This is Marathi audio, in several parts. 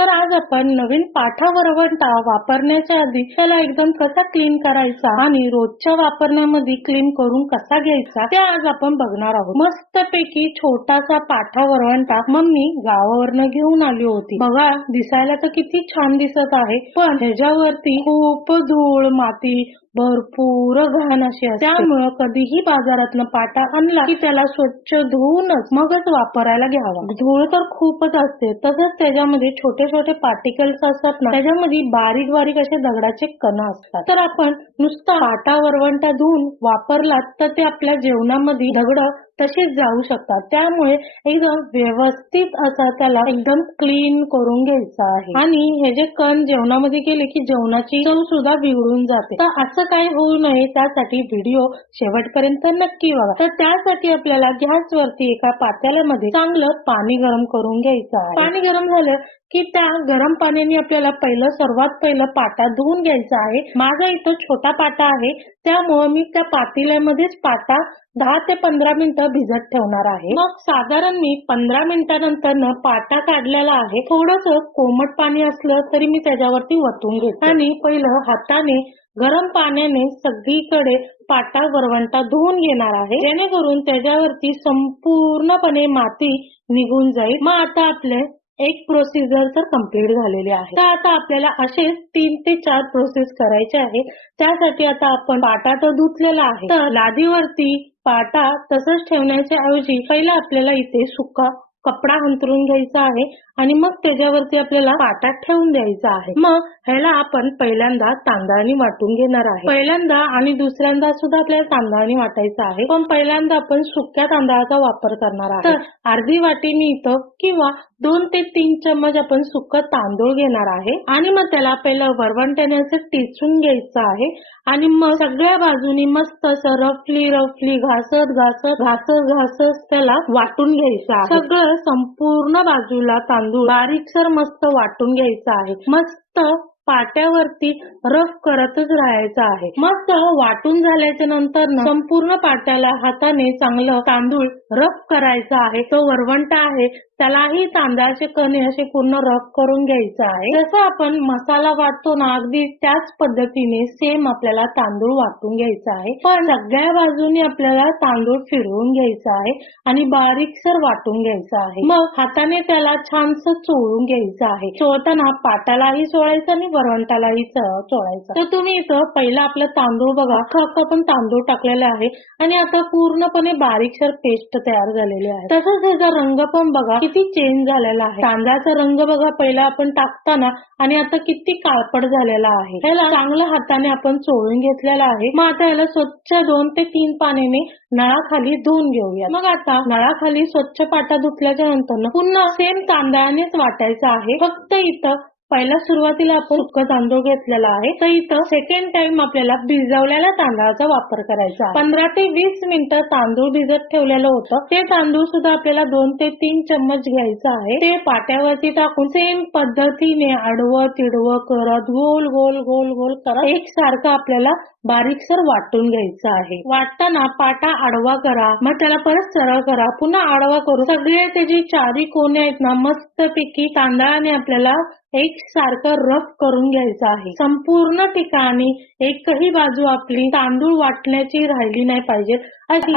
तर आज आपण नवीन पाठावरवंटा वापरण्याच्या आधी त्याला एकदम कसा क्लीन करायचा आणि रोजच्या वापरण्यामध्ये क्लीन करून कसा घ्यायचा ते आज आपण बघणार आहोत. मस्तपैकी छोटासा पाठावरवंटा मम्मी गावावरनं घेऊन आली होती. बघा दिसायला तर किती छान दिसत आहे पण ह्याच्यावरती खूप धूळ माती भरपूर घाण अशी असते. त्यामुळं कधीही बाजारातनं पाटा आणला की त्याला स्वच्छ धुवूनच मगच वापरायला घ्यावा. धूळ तर खूपच असते. तसंच त्याच्यामध्ये छोटे छोटे पार्टिकल्स असतात ना त्याच्यामध्ये बारीक बारीक असे दगडाचे कण असतात. तर आपण नुसता पाटा वरवंटा धुवून वापरलात तर ते आपल्या जेवणामध्ये दगड तसेच जाऊ शकतात. त्यामुळे एकदम व्यवस्थित असा त्याला एकदम क्लीन करून घ्यायचा आहे. आणि हे जे कण जेवणामध्ये गेले की जेवणाची चव सुद्धा बिघडून जाते. तर असं काही होऊ नये त्यासाठी व्हिडिओ शेवटपर्यंत नक्की बघा. तर त्यासाठी आपल्याला गॅस वरती एका पात्याल्यामध्ये चांगलं पाणी गरम करून घ्यायचं आहे. पाणी गरम झालं की त्या गरम पाण्याने आपल्याला पहिलं सर्वात पहिलं पाटा धुवून घ्यायचा आहे. माझा इथं छोटा पाटा आहे. त्यामुळे मी त्या पातेल्यामध्येच पाटा दहा ते पंधरा मिनिटं भिजत ठेवणार आहे. मग साधारण मी पंधरा मिनिटानंतर पाटा काढलेला आहे. थोडस कोमट पाणी असलं तरी मी त्याच्यावरती वतून घेते. आणि पहिलं हाताने गरम पाण्याने सगळीकडे पाटा वरवंटा धुवून घेणार आहे. जेणेकरून त्याच्यावरती संपूर्णपणे माती निघून जाईल. मग आता आपले एक प्रोसिजर तर कंप्लीट झालेली आहे. तर आता आपल्याला असेच तीन ते चार प्रोसेस करायचे आहे. त्यासाठी आता आपण पाटा तर धुतलेला आहे. तर लादीवरती पाटा तसंच ठेवण्याच्या ऐवजी पहिला आपल्याला इथे सुका कपडा अंतरून घ्यायचा आहे आणि मग त्याच्यावरती आपल्याला पाटात ठेवून द्यायचा आहे. मग ह्याला आपण पहिल्यांदा तांदळाने वाटून घेणार आहे. पहिल्यांदा आणि दुसऱ्यांदा सुद्धा आपल्याला तांदळाने वाटायचं आहे. पण पहिल्यांदा आपण सुक्या तांदळाचा वापर करणार आहे. तर अर्धी वाटी मी इथं किंवा दोन ते तीन चम्मच आपण सुक तांदूळ घेणार आहे. आणि मग त्याला पहिलं वरवंट्याने असं टिचून घ्यायचं आहे. आणि मग सगळ्या बाजूनी मस्त असं रफली रफली घासत घासत घासत घासत त्याला वाटून घ्यायचं आहे. सगळं संपूर्ण बाजूला तांदूळ बारीकसर मस्त वाटून घ्यायचा आहे. मस्त पाट्यावरती रफ करतच राहायचं आहे. मस्त वाटून झाल्याच्यानंतर संपूर्ण पाट्याला हाताने चांगलं तांदूळ रफ करायचा आहे तो वरवंटा आहे त्यालाही तांदळाचे कणे असे पूर्ण रफ करून घ्यायचं आहे. जसं आपण मसाला वाटतो ना अगदी त्याच पद्धतीने सेम आपल्याला तांदूळ वाटून घ्यायचा आहे. पण सगळ्या बाजूने आपल्याला तांदूळ फिरवून घ्यायचा आहे आणि बारीकसर वाटून घ्यायचा आहे. मग हाताने त्याला छानस चोळून घ्यायचं आहे. चोळताना पाटालाही चोळायचं आणि वरवंटालाही चोळायचं. तर तुम्ही इथं पहिला आपलं तांदूळ बघा. अख्खा अख्खा पण तांदूळ टाकलेला आहे. आणि आता पूर्णपणे बारीकसर पेस्ट तयार झालेले आहे. तसंच ह्याचा रंग पण बघा किती चेंज झालेला आहे. तांदळाचा रंग बघा पहिला आपण टाकताना आणि आता किती काळपट झालेला आहे. ह्याला चांगल्या हाताने आपण चोळून घेतलेला आहे. मग आता ह्याला स्वच्छ दोन ते तीन पाण्याने नळाखाली धुवून घेऊया मग आता नळाखाली स्वच्छ पाटा धुतल्याच्या नंतर पुन्हा सेम तांदळानेच वाटायचं आहे. फक्त इथं पहिला सुरुवातीला आपण सुक्क तांदूळ घेतलेला आहे. तर इथं सेकंड टाइम आपल्याला भिजवलेल्या तांदळाचा वापर करायचा पंधरा ते वीस मिनिटं तांदूळ भिजत ठेवलेलं होतं. ते तांदूळ सुद्धा आपल्याला दोन ते तीन चम्मच घ्यायचं आहे. ते पाट्यावरती टाकून सेम पद्धतीने आडवं तिडवं करत गोल गोल गोल गोल करत एकसारखं आपल्याला बारीकसर वाटून घ्यायचं आहे. वाटताना पाटा आडवा करा. मग त्याला परत सरळ करा. पुन्हा आडवा करू. सगळे त्याचे चारी कोणे आहेत ना मस्तपैकी तांदळाने आपल्याला एक सारखं रफ करून घ्यायचं आहे. संपूर्ण ठिकाणी एकही बाजू आपली तांदूळ वाटण्याची राहिली नाही पाहिजे.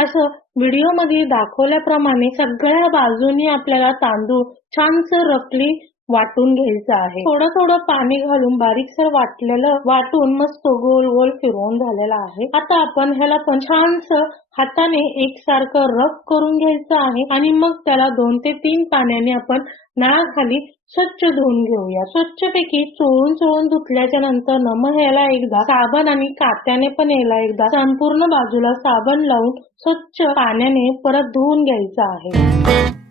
असं व्हिडिओमध्ये दाखवल्याप्रमाणे सगळ्या बाजूनी आपल्याला तांदूळ छानस रफली वाटून घ्यायचं आहे. थोडं थोडं पाणी घालून बारीकसर वाटलेलं वाटून मस्त गोल गोल फिरवून झालेला आहे. आता आपण ह्याला पण छानस हाताने एकसारखं रफ करून घ्यायचं आहे आणि मग त्याला दोन ते तीन पाण्याने आपण नळाखाली स्वच्छ धुवून घेऊया. स्वच्छपैकी चोळून चोळून धुतल्याच्या नंतर न मग ह्याला एकदा साबण आणि कात्याने पण याला एकदा संपूर्ण बाजूला साबण लावून स्वच्छ पाण्याने परत धुवून घ्यायचं आहे.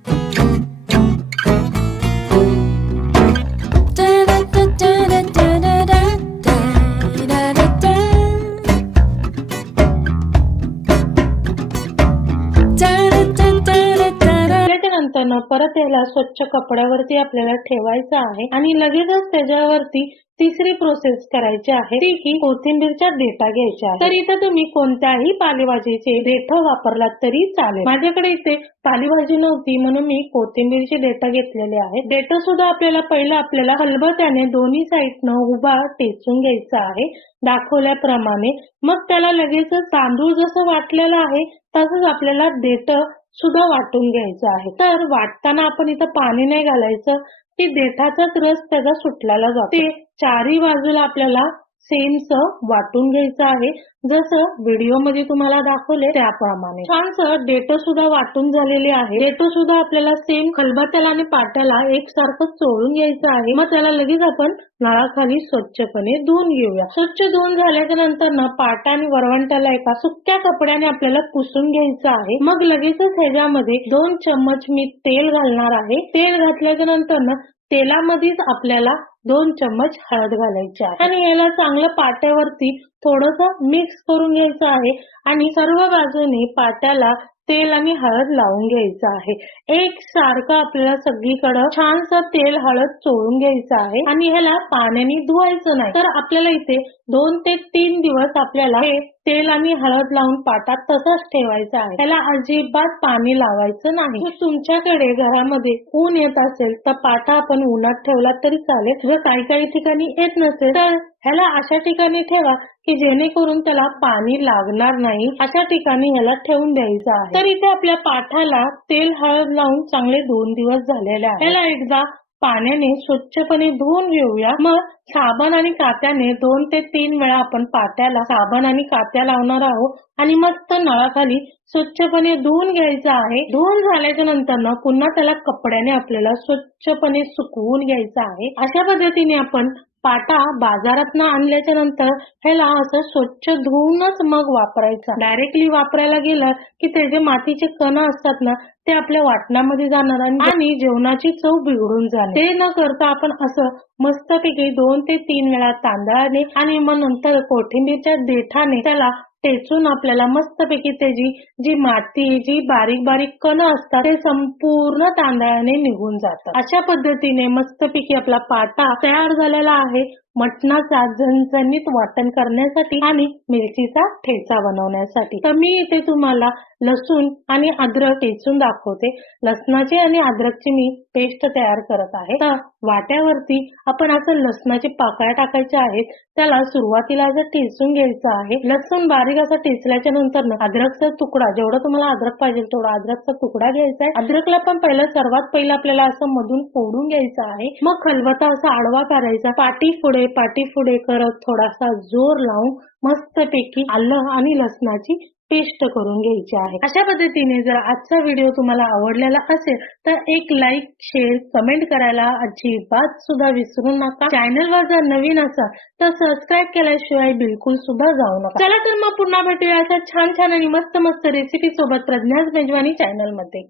त्याच्या परत याला स्वच्छ कपड्यावरती आपल्याला ठेवायचं आहे आणि लगेचच त्याच्यावरती तिसरी प्रोसेस करायची आहे. ती की कोथिंबीरच्या देठा घ्यायच्या तर इथे तुम्ही कोणत्याही पालेभाजीचे देठ वापरलात तरी चालेल. माझ्याकडे इथे पालेभाजी नव्हती म्हणून मी कोथिंबीरचे देठ घेतलेले आहेत. देठ सुद्धा आपल्याला पहिलं आपल्याला हलबत्याने दोन्ही साईडनं उभा टेचून घ्यायचा आहे दाखवल्याप्रमाणे. मग त्याला लगेचच तांदूळ जसं वाटलेलं आहे तसंच आपल्याला देठ सुद्धा वाटून घ्यायचं आहे. तर वाटताना आपण इथं पाणी नाही घालायचं की देठाचाच रस त्याचा सुटलेला जातो. ते चारही बाजूला आपल्याला सेमचं वाटून घ्यायचं आहे. जसं व्हिडिओमध्ये तुम्हाला दाखवले त्याप्रमाणे. छानसं डेटो सुद्धा वाटून झालेले आहे. डेटो सुद्धा आपल्याला सेम खलबत्याला आणि पाट्याला एकसारखं चोळून घ्यायचं आहे. मग त्याला लगेच आपण नळाखाली स्वच्छपणे धुवून घेऊया. स्वच्छ धुवून झाल्याच्यानंतर ना पाटा आणि वरवंट्याला एका सुक्या कपड्याने आपल्याला पुसून घ्यायचं आहे. मग लगेचच ह्याच्यामध्ये दोन चम्मच मी तेल घालणार आहे. तेल घातल्याच्या नंतर ना तेलामध्येच आपल्याला दोन चम्मच हळद घालायची आहे. आणि याला चांगलं पाट्यावरती थोडस मिक्स करून घ्यायचं आहे. आणि सर्व बाजूने पाट्याला तेल आणि हळद लावून घ्यायचं आहे. एक सारखं आपल्याला सगळीकडं छानसं तेल हळद चोळून घ्यायचं आहे आणि ह्याला पाण्याने धुवायचं नाही. तर आपल्याला इथे दोन ते तीन दिवस आपल्याला हे तेल आणि हळद लावून पाटात तसंच ठेवायचं आहे. त्याला अजिबात पाणी लावायचं नाही. तुमच्याकडे घरामध्ये ऊन येत असेल तर पाटा आपण उन्हात ठेवला तरी चालेल. जर काही काही ठिकाणी येत नसेल तर ह्याला अशा ठिकाणी ठेवा की जेणेकरून त्याला पाणी लागणार नाही. अशा ठिकाणी ह्याला ठेवून द्यायचं आहे. तर इथे आपल्या पाठाला तेल हळद लावून चांगले दोन दिवस झालेले आहे. ह्याला एकदा पाण्याने स्वच्छपणे धुवून घेऊया. मग साबण आणि कात्याने दोन ते तीन वेळा आपण पाट्याला साबण आणि कात्या लावणार आहोत. आणि मस्त नळाखाली स्वच्छपणे धुवून घ्यायचं आहे. धुवून झाल्याच्यानंतर ना पुन्हा त्याला कपड्याने आपल्याला स्वच्छपणे सुकवून घ्यायचं आहे. अशा पद्धतीने आपण पाटा बाजारात आणल्याच्या नंतर ह्याला असं स्वच्छ धुवूनच मग वापरायचा. डायरेक्टली वापरायला गेलं की त्याचे मातीचे कण असतात ना ते आपल्या वाटणामध्ये जाणार आणि- आणि जेवणाची चव बिघडून जाणार. ते न करता आपण असं मस्तपैकी दोन ते तीन वेळा तांदळाने आणि मग नंतर कोथिंबीरच्या देठाने त्याला टेचून आपल्याला मस्तपैकी त्याची जी माती जी बारीक बारीक कण असतात ते संपूर्ण तांदळाने निघून जातात. अशा पद्धतीने मस्तपैकी आपला पाटा तयार झालेला आहे. मटणाचा झणझणीत वाटण करण्यासाठी आणि मिरचीचा ठेचा बनवण्यासाठी. तर मी इथे तुम्हाला लसूण आणि अद्रक ठेचून दाखवते. लसणाची आणि अद्रकची मी पेस्ट तयार करत आहे. तर वाट्यावरती आपण असं लसणाची पाकळ्या टाकायच्या आहेत. त्याला सुरुवातीला असं ठेचून घ्यायचं आहे लसूण बारीक असं ठेचल्याच्या नंतर ना अद्रकचा तुकडा जेवढा तुम्हाला अद्रक पाहिजे तेवढा अद्रकचा तुकडा घ्यायचा आहे. अद्रकला पण पहिलं सर्वात पहिलं आपल्याला असं मधून फोडून घ्यायचं आहे. मग खलबता असा आडवा करायचा पाठी फोडे पाठी पुढे करत थोडासा जोर लावून मस्तपैकी आलं आणि लसणाची पेस्ट करून घ्यायची आहे. अशा पद्धतीने जर आजचा व्हिडिओ तुम्हाला आवडलेला असेल तर एक लाईक शेअर कमेंट करायला अजिबात सुद्धा विसरू नका. चॅनलवर जर नवीन असाल तर सबस्क्राईब केल्याशिवाय बिलकुल सुद्धा जाऊ नका. चला तर मग पुन्हा भेटूया अशा छान छान आणि मस्त मस्त रेसिपी सोबत प्रज्ञास मेजवानी चॅनलमध्ये.